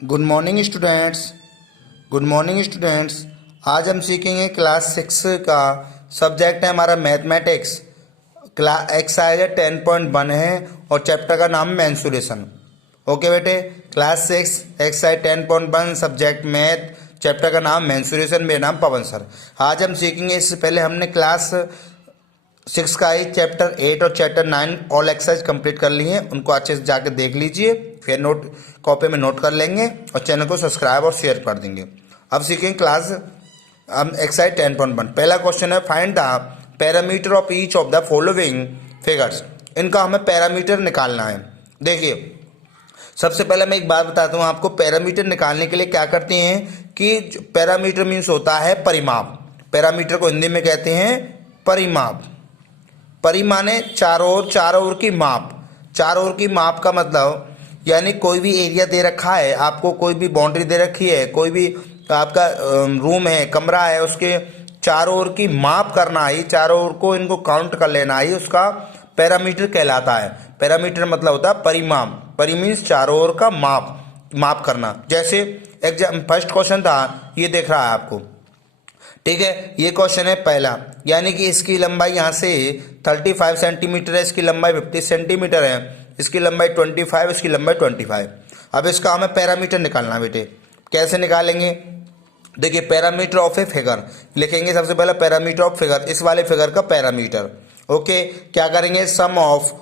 Good morning students. Good morning students. आज हम सीखेंगे क्लास 6 का सब्जेक्ट है हमारा मैथमेटिक्स। एक्सरसाइज 10.1 है और चैप्टर का नाम है मेंसुरेशन। ओके बेटे, class 6 exercise 10.1 subject math, chapter का नाम मेंसुरेशन। मेरा नाम पवन सर। आज हम सीखेंगे, इससे पहले हमने क्लास 6 का ही चैप्टर 8 और चैप्टर 9 ऑल एक्सरसाइज कंप्लीट कर ली है। उनको अच्छे से जाकर देख लीजिए, फिर नोट कॉपी में नोट कर लेंगे और चैनल को सब्सक्राइब और शेयर कर देंगे। अब सीखेंगे क्लास हम एक्सरसाइज 10.1। पहला क्वेश्चन है, find the parameter of each of the following figures. इनका हमें पैरामीटर निकालना है। देखिए, सबसे पहले मैं एक बात बताता हूँ आपको। पैरामीटर निकालने के लिए क्या करते हैं कि पैरामीटर मीन्स होता है परिमाप। पैरामीटर को हिंदी में कहते हैं परिमाप। परिमाने चारों ओर की माप। चारों ओर की माप का मतलब यानी कोई भी एरिया दे रखा है आपको, कोई भी बाउंड्री दे रखी है, कोई भी आपका रूम है, कमरा है, उसके चारों ओर की माप करना ही, चारों ओर को इनको काउंट कर लेना ही उसका पैरामीटर कहलाता है। पैरामीटर मतलब होता है परिमाप। परि मीन्स चारों ओर का माप करना। जैसे फर्स्ट क्वेश्चन था, ये देख रहा है आपको, ठीक है। ये क्वेश्चन है पहला, यानी कि इसकी लंबाई यहाँ से 35 सेंटीमीटर है, इसकी लंबाई 50 सेंटीमीटर है, इसकी लंबाई 25, इसकी लंबाई 25। अब इसका हमें पैरामीटर निकालना है बेटे। कैसे निकालेंगे? देखिए, पैरामीटर ऑफ ए फिगर लिखेंगे। सबसे पहले पैरामीटर ऑफ फिगर, इस वाले फिगर का पैरामीटर। ओके, क्या करेंगे? Sum of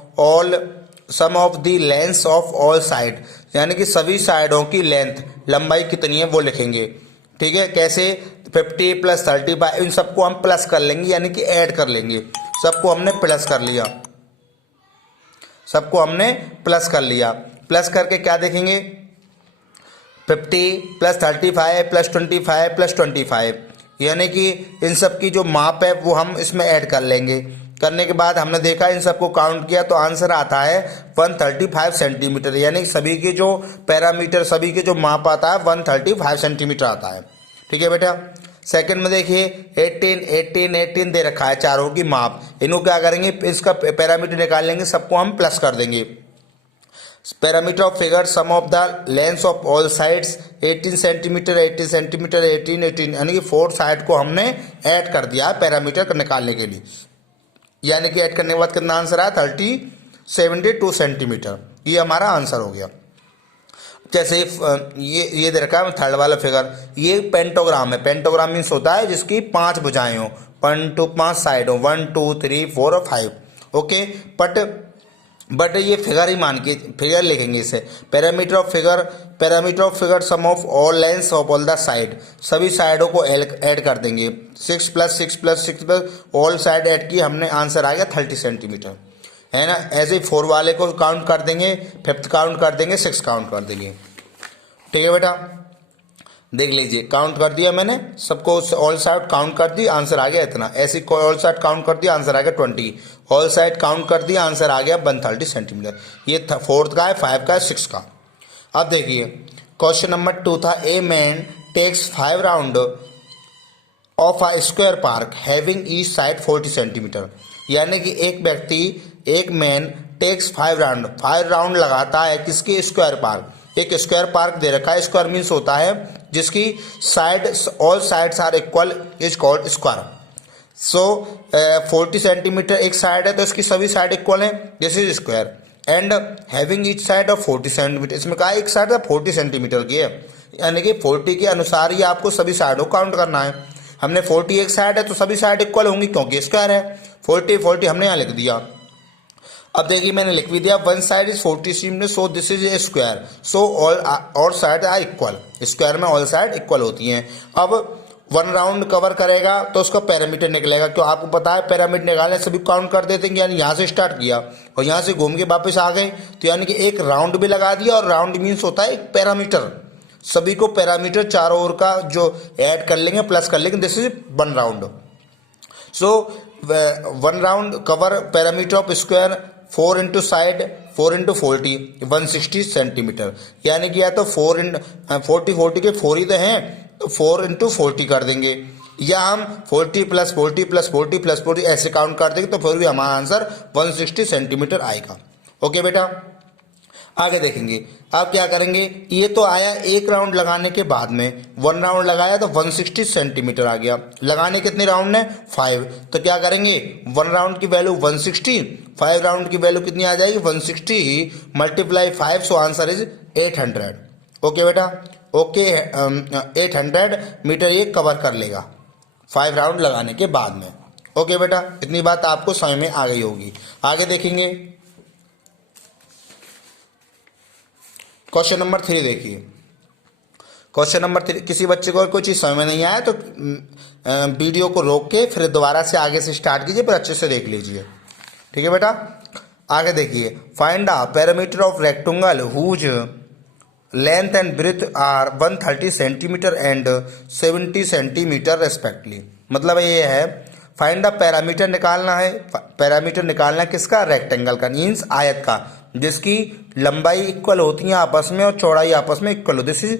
the length of all side, यानी कि सभी साइडों की लेंथ, लंबाई कितनी है वो लिखेंगे। ठीक है, कैसे? 50 + 35, इन सबको हम प्लस कर लेंगे, यानी कि ऐड कर लेंगे। सबको हमने प्लस कर लिया, सबको हमने प्लस कर लिया। प्लस करके क्या देखेंगे? 50 + 35 + 25 + 25, यानी कि इन सब की जो माप है वो हम इसमें ऐड कर लेंगे। करने के बाद हमने देखा, इन सबको काउंट किया तो आंसर आता है 135 सेंटीमीटर, यानी सभी के जो पैरामीटर, सभी के जो माप आता है 135 सेंटीमीटर आता है। ठीक है बेटा। सेकंड में देखिए, 18 दे रखा है चारों की माप। इनको क्या करेंगे? इसका पैरामीटर निकाल लेंगे, सबको हम प्लस कर देंगे। Parameter of figure, sum of the length of all sides 18 centimetre 18, यानी कि 4 साइड को हमने ऐड कर दिया है पैरामीटर निकालने के लिए। यानी कि ऐड करने के बाद कितना आंसर आया? 72 सेंटीमीटर। ये हमारा आंसर हो गया। जैसे ये दे रखा है थर्ड वाला फिगर, ये पेंटोग्राम है। पेंटोग्राम मीन्स होता है जिसकी 5 भुजाएं हो, 5 साइड हो, 1 2 3 4 और 5। ओके, बट ये फिगर ही मान के फिगर लिखेंगे इसे। Parameter of figure sum of all length of all the side, सभी साइडों को ऐड कर देंगे। 6 + 6 + 6 ऑल साइड ऐड किए हमने, आंसर आ गया 30 सेंटीमीटर, है ना। ऐसे ही 4 वाले को काउंट कर देंगे, 5th काउंट कर देंगे, 6 काउंट कर देंगे। ठीक है बेटा, देख लीजिए, काउंट कर दिया मैंने सबको, ऑल साइड काउंट कर दी, आंसर आ गया इतना। ऐसे ऑल साइड काउंट कर दिया, आंसर आ गया 20। ऑल साइड काउंट कर दिया, आंसर आ गया 130 सेंटीमीटर। ये 4th का है, 5 का है, 6 का। अब देखिए, क्वेश्चन नंबर 2 था, a man takes 5 round of a square park having each side 40 centimetre, यानी कि एक मैन टेक्स 5 राउंड लगाता है किसकी? Square park. एक स्क्वायर पार्क दे रखा है। स्क्वायर मीन्स होता है जिसकी side, all sides are equal, is called square. So 40 centimetre एक साइड है तो इसकी सभी साइड इक्वल है, this is square. And having each side of 40 centimetre, इसमें कहा एक साइड 40 सेंटीमीटर की है, यानी कि 40 के अनुसार ही आपको सभी साइडों को काउंट करना है। हमने 40 एक साइड है तो सभी साइड इक्वल होंगी क्योंकि स्क्वायर है। 40 हमने यहाँ लिख दिया। अब देखिए, मैंने लिख भी दिया, one side is 40 centimetre, so this is a square, so all side are equal. Square में ऑल साइड इक्वल होती हैं। अब 1 राउंड कवर करेगा तो उसका पैरामीटर निकलेगा। क्यों? आपको पता है पैरामीटर निकालने सभी काउंट कर देते हैं, यानी यहाँ से स्टार्ट किया और यहाँ से घूम के वापस आ गए, तो यानी कि एक राउंड भी लगा दिया। और राउंड मीन्स होता है एक पैरामीटर, सभी को पैरामीटर चारों ओर का जो ऐड कर लेंगे, प्लस कर लेंगे, this is 1 round. So 1 round cover parameter of square 4 × side 4 × 40 160 centimetre, यानी कि या तो 40 के 4 ही तो हैं तो 4 × 40 कर देंगे, या हम 40 + 40 + 40 + 40 ऐसे काउंट कर देंगे तो फिर भी हमारा आंसर 160 सेंटीमीटर आएगा। ओके बेटा। आगे देखेंगे। अब क्या करेंगे, ये तो आया एक राउंड लगाने के बाद में, 1 राउंड लगाया तो 160 सेंटीमीटर आ गया। लगाने कितने राउंड है, 5। तो क्या करेंगे, 1 राउंड की वैल्यू 160, 5 राउंड की वैल्यू कितनी आ जाएगी, 160 multiply 5, so answer is 800। Okay बेटा, ओके। 800 मीटर ये कवर कर लेगा 5 राउंड लगाने के बाद में। ओके बेटा, इतनी बात आपको समझ में आ गई होगी। आगे देखेंगे क्वेश्चन नंबर 3 देखिए। क्वेश्चन नंबर 3, किसी बच्चे को कोई चीज़ समझ में नहीं आया तो वीडियो को रोक के फिर दोबारा से आगे से स्टार्ट कीजिए, फिर अच्छे से देख लीजिए। ठीक है बेटा, आगे देखिए। Find the parameter of rectangle whose length and breadth are 130 centimetre and 70 centimetre respectively. मतलब ये है, फाइंड द पैरामीटर निकालना है। पैरामीटर निकालना किसका, रेक्टेंगल का, मीन्स आयत का, जिसकी लंबाई इक्वल होती है आपस में और चौड़ाई आपस में इक्वल हो। This is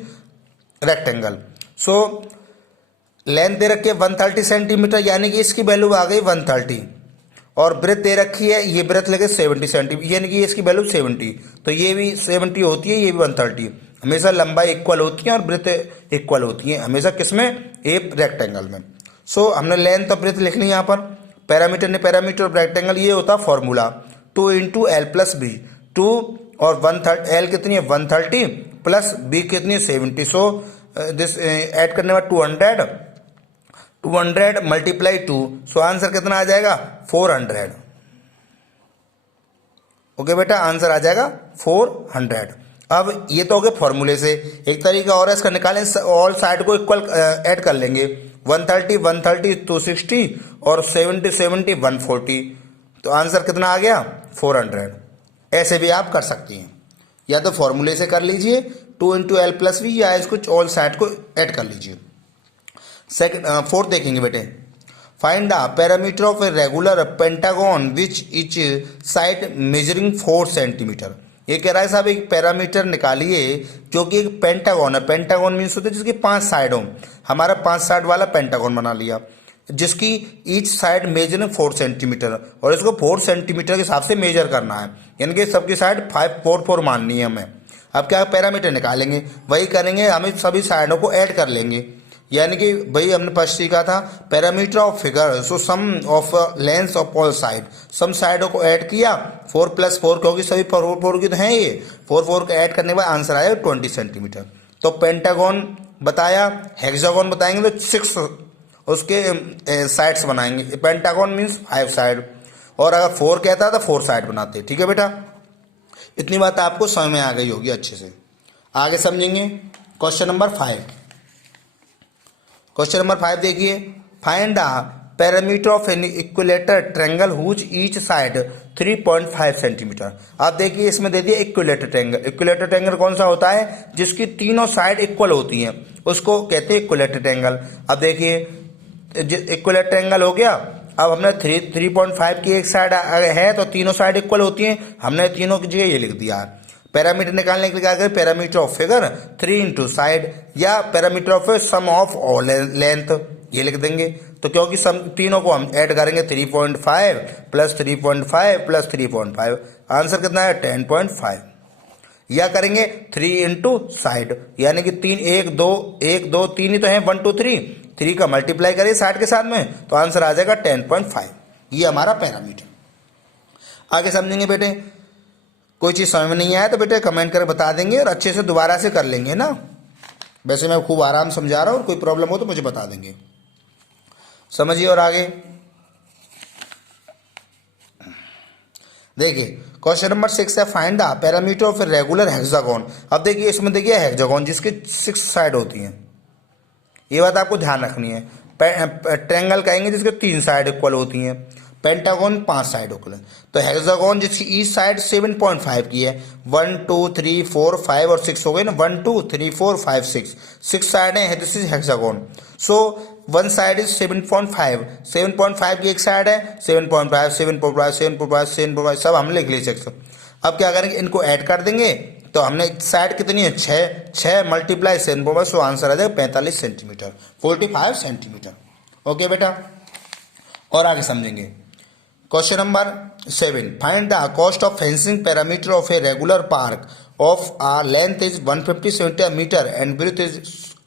rectangle. So length दे रखी है 130 सेंटीमीटर, यानी कि इसकी वैल्यू आ गई 130, और ब्रेथ दे रखी है, ये ब्रेथ लगे 70 सेंटीमीटर, यानी कि इसकी वैल्यू 70। तो ये भी 70 होती है, ये भी 130। हमेशा लंबाई इक्वल होती है और ब्रेथ इक्वल होती है हमेशा, किसमें, एक रेक्टेंगल में। सो हमने लेंथ और ब्रेथ लिख ली यहाँ पर। पैरामीटर ने पैरामीटर और रेक्टेंगल, ये होता है formula 2 into L plus B. 2 और 130, एल कितनी है 130 प्लस बी कितनी है 70। सो दिस ऐड करने में 200 मल्टीप्लाई 2, सो आंसर कितना आ जाएगा 400। ओके बेटा, आंसर आ जाएगा 400। अब ये तो हो गए फॉर्मूले से। एक तरीका और है इसका, निकालें, ऑल साइड को इक्वल ऐड कर लेंगे। 130 260 और 70 140, तो आंसर कितना आ गया 400। ऐसे भी आप कर सकती हैं, या तो फॉर्मूले से कर लीजिए 2 इंटू एल प्लस वी, या इसको ऑल साइड को ऐड कर लीजिए। फोर्थ देखेंगे बेटे। Find the parameter of a regular pentagon which etch side measuring 4 centimetre. ये कह रहा है साहब, एक पैरामीटर निकालिए जो कि एक पेंटागन है। पेंटागन मीन्स होता है जिसकी 5 साइड हो। हमारा 5 साइड वाला पेंटागन बना लिया, जिसकी ईच साइड मेजर 4 सेंटीमीटर, और इसको 4 सेंटीमीटर के हिसाब से मेजर करना है, यानी कि सबकी साइड 5 4 4 माननी है हमें। अब क्या पैरामीटर निकालेंगे, वही करेंगे, हमें सभी साइडों को ऐड कर लेंगे, यानी कि भाई हमने फर्स्ट सीखा था perimeter of figure, so sum of length of all side, sum साइडों को ऐड किया 4 + 4, क्योंकि सभी 4 4 की तो हैं ये, 4 4 को ऐड करने के बाद आंसर आया 20 सेंटीमीटर। तो पेंटागन बताया, हेक्सागन बताएंगे तो 6 उसके साइड्स बनाएंगे। पेंटागन मीन्स 5 साइड, और अगर 4 कहता तो 4 साइड बनाते। ठीक है बेटा, इतनी बात आपको समझ में आ गई होगी अच्छे से। आगे समझेंगे क्वेश्चन नंबर 5। क्वेश्चन नंबर 5 देखिए। Find the parameter of an equilateral triangle whose each side 3.5 centimetre. आप देखिए इसमें दे दिया इक्विलेटर ट्रायंगल। इक्विलेटर ट्रायंगल कौन सा होता है, जिसकी तीनों साइड इक्वल होती हैं, उसको कहते हैं इक्विलेटर ट्रायंगल। अब देखिए इक्विलेटर ट्रायंगल हो गया। अब हमने 3.5 की एक साइड है तो तीनों साइड इक्वल होती हैं, हमने तीनों की जगह ये लिख दिया है। पैरामीटर निकालने के लिए क्या करें, perimeter of figure 3 into side, या perimeter of sum of all length, ये लिख देंगे। तो क्योंकि सम तीनों को हम ऐड करेंगे 3.5 प्लस 3.5 प्लस 3.5, आंसर कितना है 10.5। या करेंगे 3 इंटू साइड, यानी कि 3 1 2 3 ही तो है, 1 2 3 का मल्टीप्लाई करिए साइड के साथ में, तो आंसर आ जाएगा 10.5। ये हमारा पैरामीटर। आगे समझेंगे बेटे। कोई चीज़ समझ में नहीं आया तो बेटे कमेंट करके बता देंगे, और अच्छे से दोबारा से कर लेंगे ना। वैसे मैं खूब आराम समझा रहा हूँ, और कोई प्रॉब्लम हो तो मुझे बता देंगे। समझिए। और आगे देखिए क्वेश्चन नंबर 6 है, find the parameter of a regular hexagon. अब देखिए इसमें देखिए हेक्सागोन जिसकी 6 साइड होती हैं, ये बात आपको ध्यान रखनी है। ट्रायंगल कहेंगे जिसके 3 साइड इक्वल होती हैं, पेंटागन 5 साइड इक्वल है। तो हेक्सागोन जिसकी ईच साइड 7.5 की है, 1 2 3 4 5 और 6 हो गए ना, 1 2 3 4 5 6 साइड है, this is hexagon. So one side is 7.5 की एक साइड है, 7.5 7.5 7.5 7.5 सब हम लिख लिए 6। अब क्या करेंगे, इनको ऐड कर देंगे, तो हमने साइड कितनी है 6 मल्टीप्लाई 7.5, सो आंसर आ जाएगा 45 सेंटीमीटर, 45 सेंटीमीटर। ओके बेटा, और आगे समझेंगे। Question number 7, find the cost of fencing perimeter of a regular park of a length is 150 centimetre metre and breadth is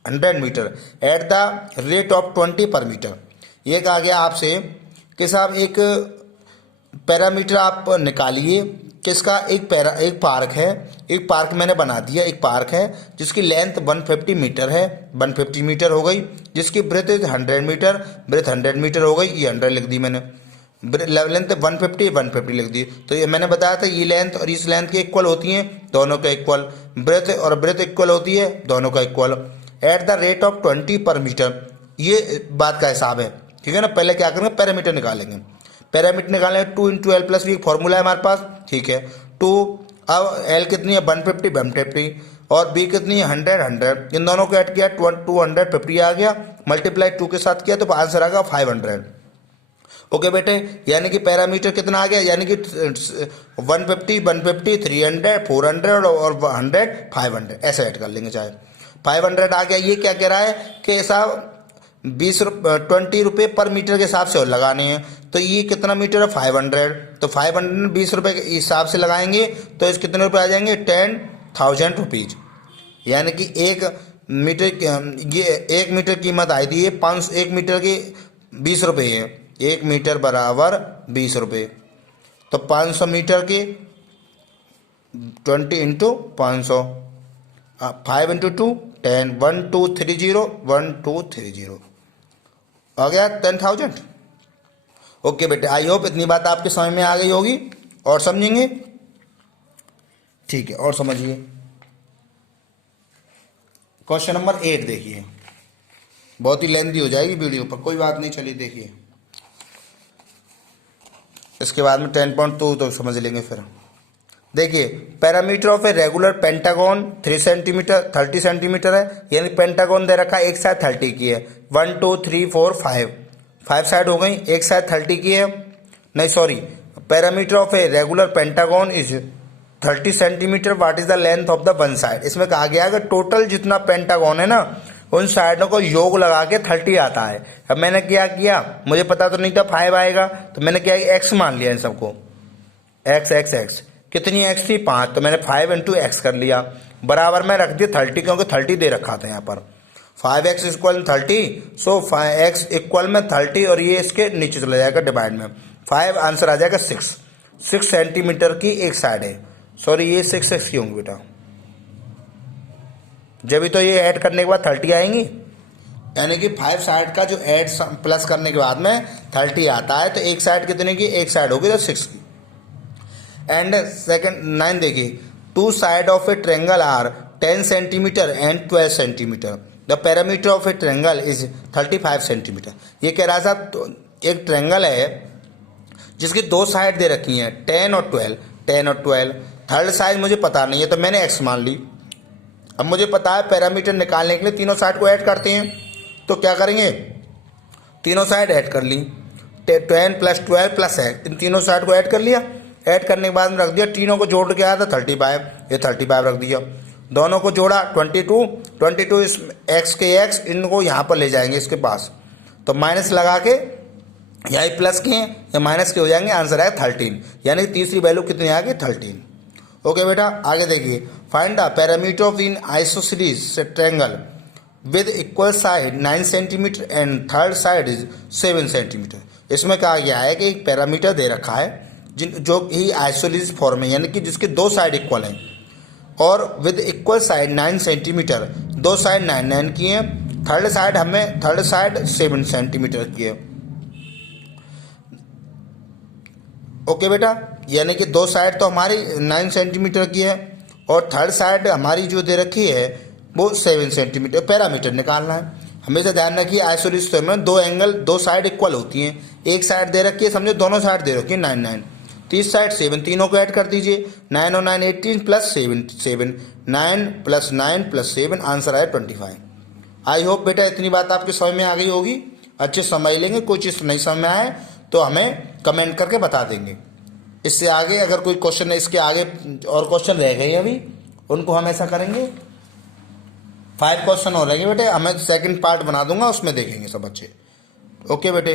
100 metre at the rate of 20 per metre. ये कहा गया आपसे कि साहब एक पैरामीटर आप निकालिए किसका, एक पार्क है, एक पार्क मैंने बना दिया, एक पार्क है जिसकी लेंथ 150 मीटर है, 150 मीटर हो गई, जिसकी ब्रेथ 100 मीटर, ब्रेथ 100 मीटर हो गई, ये 100 लिख दी मैंने, लेंथ 150 लिख दी। तो ये मैंने बताया था ये लेंथ और इस लेंथ के इक्वल होती हैं, दोनों का इक्वल, ब्रेथ और ब्रेथ इक्वल होती है, दोनों का equal, eight the rate of 20 per metre. ये बात का हिसाब है, ठीक है ना। पहले क्या करेंगे, पैरामीटर निकालेंगे, पैरामीटर निकालेंगे 2 × L + V एक फॉर्मूला है हमारे पास, ठीक है। 2 अब L कितनी है 150 और B कितनी है 100, इन दोनों को ऐड किया 250 आ गया, मल्टीप्लाई 2 के साथ किया तो आंसर आ गया 500। ओके बेटे, यानी कि पैरामीटर कितना आ गया, यानी कि 150 300 400 और 100 500 ऐसे ऐड कर लेंगे, चाहे 500 आ गया। ये क्या कह रहा है कि साहब 20 रुपये पर मीटर के हिसाब से और लगाने हैं, तो ये कितना मीटर है 500, तो 500 20 रुपये के हिसाब से लगाएंगे तो इस कितने रुपये आ जाएंगे 10,000 रुपीज़। यानी कि एक मीटर कीमत आई थी, ये 1 मीटर की 20 रुपये है, 1 मीटर बराबर 20 रुपये, तो 500 मीटर के 20 × 500, 5 × 2 10, 1230 आ गया 10,000। ओके बेटे, आई होप इतनी बात आपके समझ में आ गई होगी और समझेंगे, ठीक है। और समझिए क्वेश्चन नंबर 8 देखिए, बहुत ही लेंथी हो जाएगी वीडियो पर, कोई बात नहीं, चलिए देखिए। इसके बाद में 10.2 तो समझ लेंगे फिर। देखिए, parameter of a regular pentagon 3 centimetre 30 centimetre है, यानी पेंटागन दे रखा है, एक साइड 30 की है, 1 2 3 4 5 साइड हो गई, एक साइड 30 की है, नहीं sorry, parameter of a regular pentagon is 30 centimetre, what is the length of the one side. इसमें कहा गया है कि टोटल जितना पेंटागन है ना उन साइडों को योग लगा के 30 आता है। अब मैंने क्या किया, मुझे पता तो नहीं था 5 आएगा, तो मैंने क्या एक्स मान लिया इन सबको, एक्स कितनी एक्स थी 5, तो मैंने 5 × x कर लिया, बराबर में रख दिया 30, क्योंकि 30 दे रखा था यहाँ पर, 5x = 30, सो 5x = 30 और ये इसके नीचे चला जाएगा डिवाइड में, 5 आंसर आ जाएगा 6 सेंटीमीटर की एक साइड है, सॉरी ये 6 की होंगी बेटा, जब भी तो ये ऐड करने के बाद 30 आएंगी, यानी कि 5 साइड का जो ऐड प्लस करने के बाद में 30 आता है, तो एक साइड कितने की, एक साइड होगी तो 6 की। एंड सेकंड 9 देखिए, 2 side of a triangle are 10 centimetre and 12 centimetre, the parameter of a triangle is 35 centimetre. ये कह रहा था तो एक ट्रेंगल है जिसकी 2 साइड दे रखी हैं 10 और 12, थर्ड साइड मुझे पता नहीं है तो मैंने x मान ली। अब मुझे पता है पैरामीटर निकालने के लिए तीनों साइड को ऐड करते हैं, तो क्या करेंगे, तीनों साइड ऐड कर ली, 10 + 12 + x, इन तीनों साइड को ऐड कर लिया, ऐड करने के बाद में रख दिया, तीनों को जोड़ के आया था 35, ये 35 रख दिया, दोनों को जोड़ा 22 इस x के x, इनको यहाँ पर ले जाएंगे इसके पास, तो माइनस लगा के यहाँ प्लस के हैं या माइनस के हो जाएंगे, आंसर आया 13, यानी तीसरी वैल्यू कितनी आ गई 13। ओके बेटा, आगे देखिए, find the parameter of in isosceles triangle with equal side 9 centimetre and third side is 7 centimetre. इसमें कहा गया है कि एक पैरामीटर दे रखा है जो ही आइसोसेलेस फॉर्म है, यानी कि जिसके 2 साइड इक्वल हैं और with equal side 9 centimetre, 2 side 9 की हैं, थर्ड साइड 7 सेंटीमीटर की है। ओके बेटा, यानी कि 2 साइड तो हमारी 9 सेंटीमीटर की है और थर्ड साइड हमारी जो दे रखी है वो 7 सेंटीमीटर। पैरामीटर निकालना है, हमेशा ध्यान रखिए आइसोसेलेस में 2 एंगल 2 साइड इक्वल होती हैं, एक साइड दे रखी है, समझो दोनों साइड दे रखी है 9, तीस साइड 7, तीनों को ऐड कर दीजिए, 9 और 9 18 + 7 9 + 9 + 7, आंसर आया 25। आई होप बेटा इतनी बात आपके समझ में आ गई होगी, अच्छे समझ लेंगे, कोई चीज़ नहीं समझ में आए तो हमें कमेंट करके बता देंगे। इससे आगे अगर कोई क्वेश्चन है, इसके आगे और क्वेश्चन रह गए अभी, उनको हम ऐसा करेंगे, 5 क्वेश्चन और रहेंगे बेटे, हमें सेकंड पार्ट बना दूंगा, उसमें देखेंगे सब बच्चे। ओके बेटे।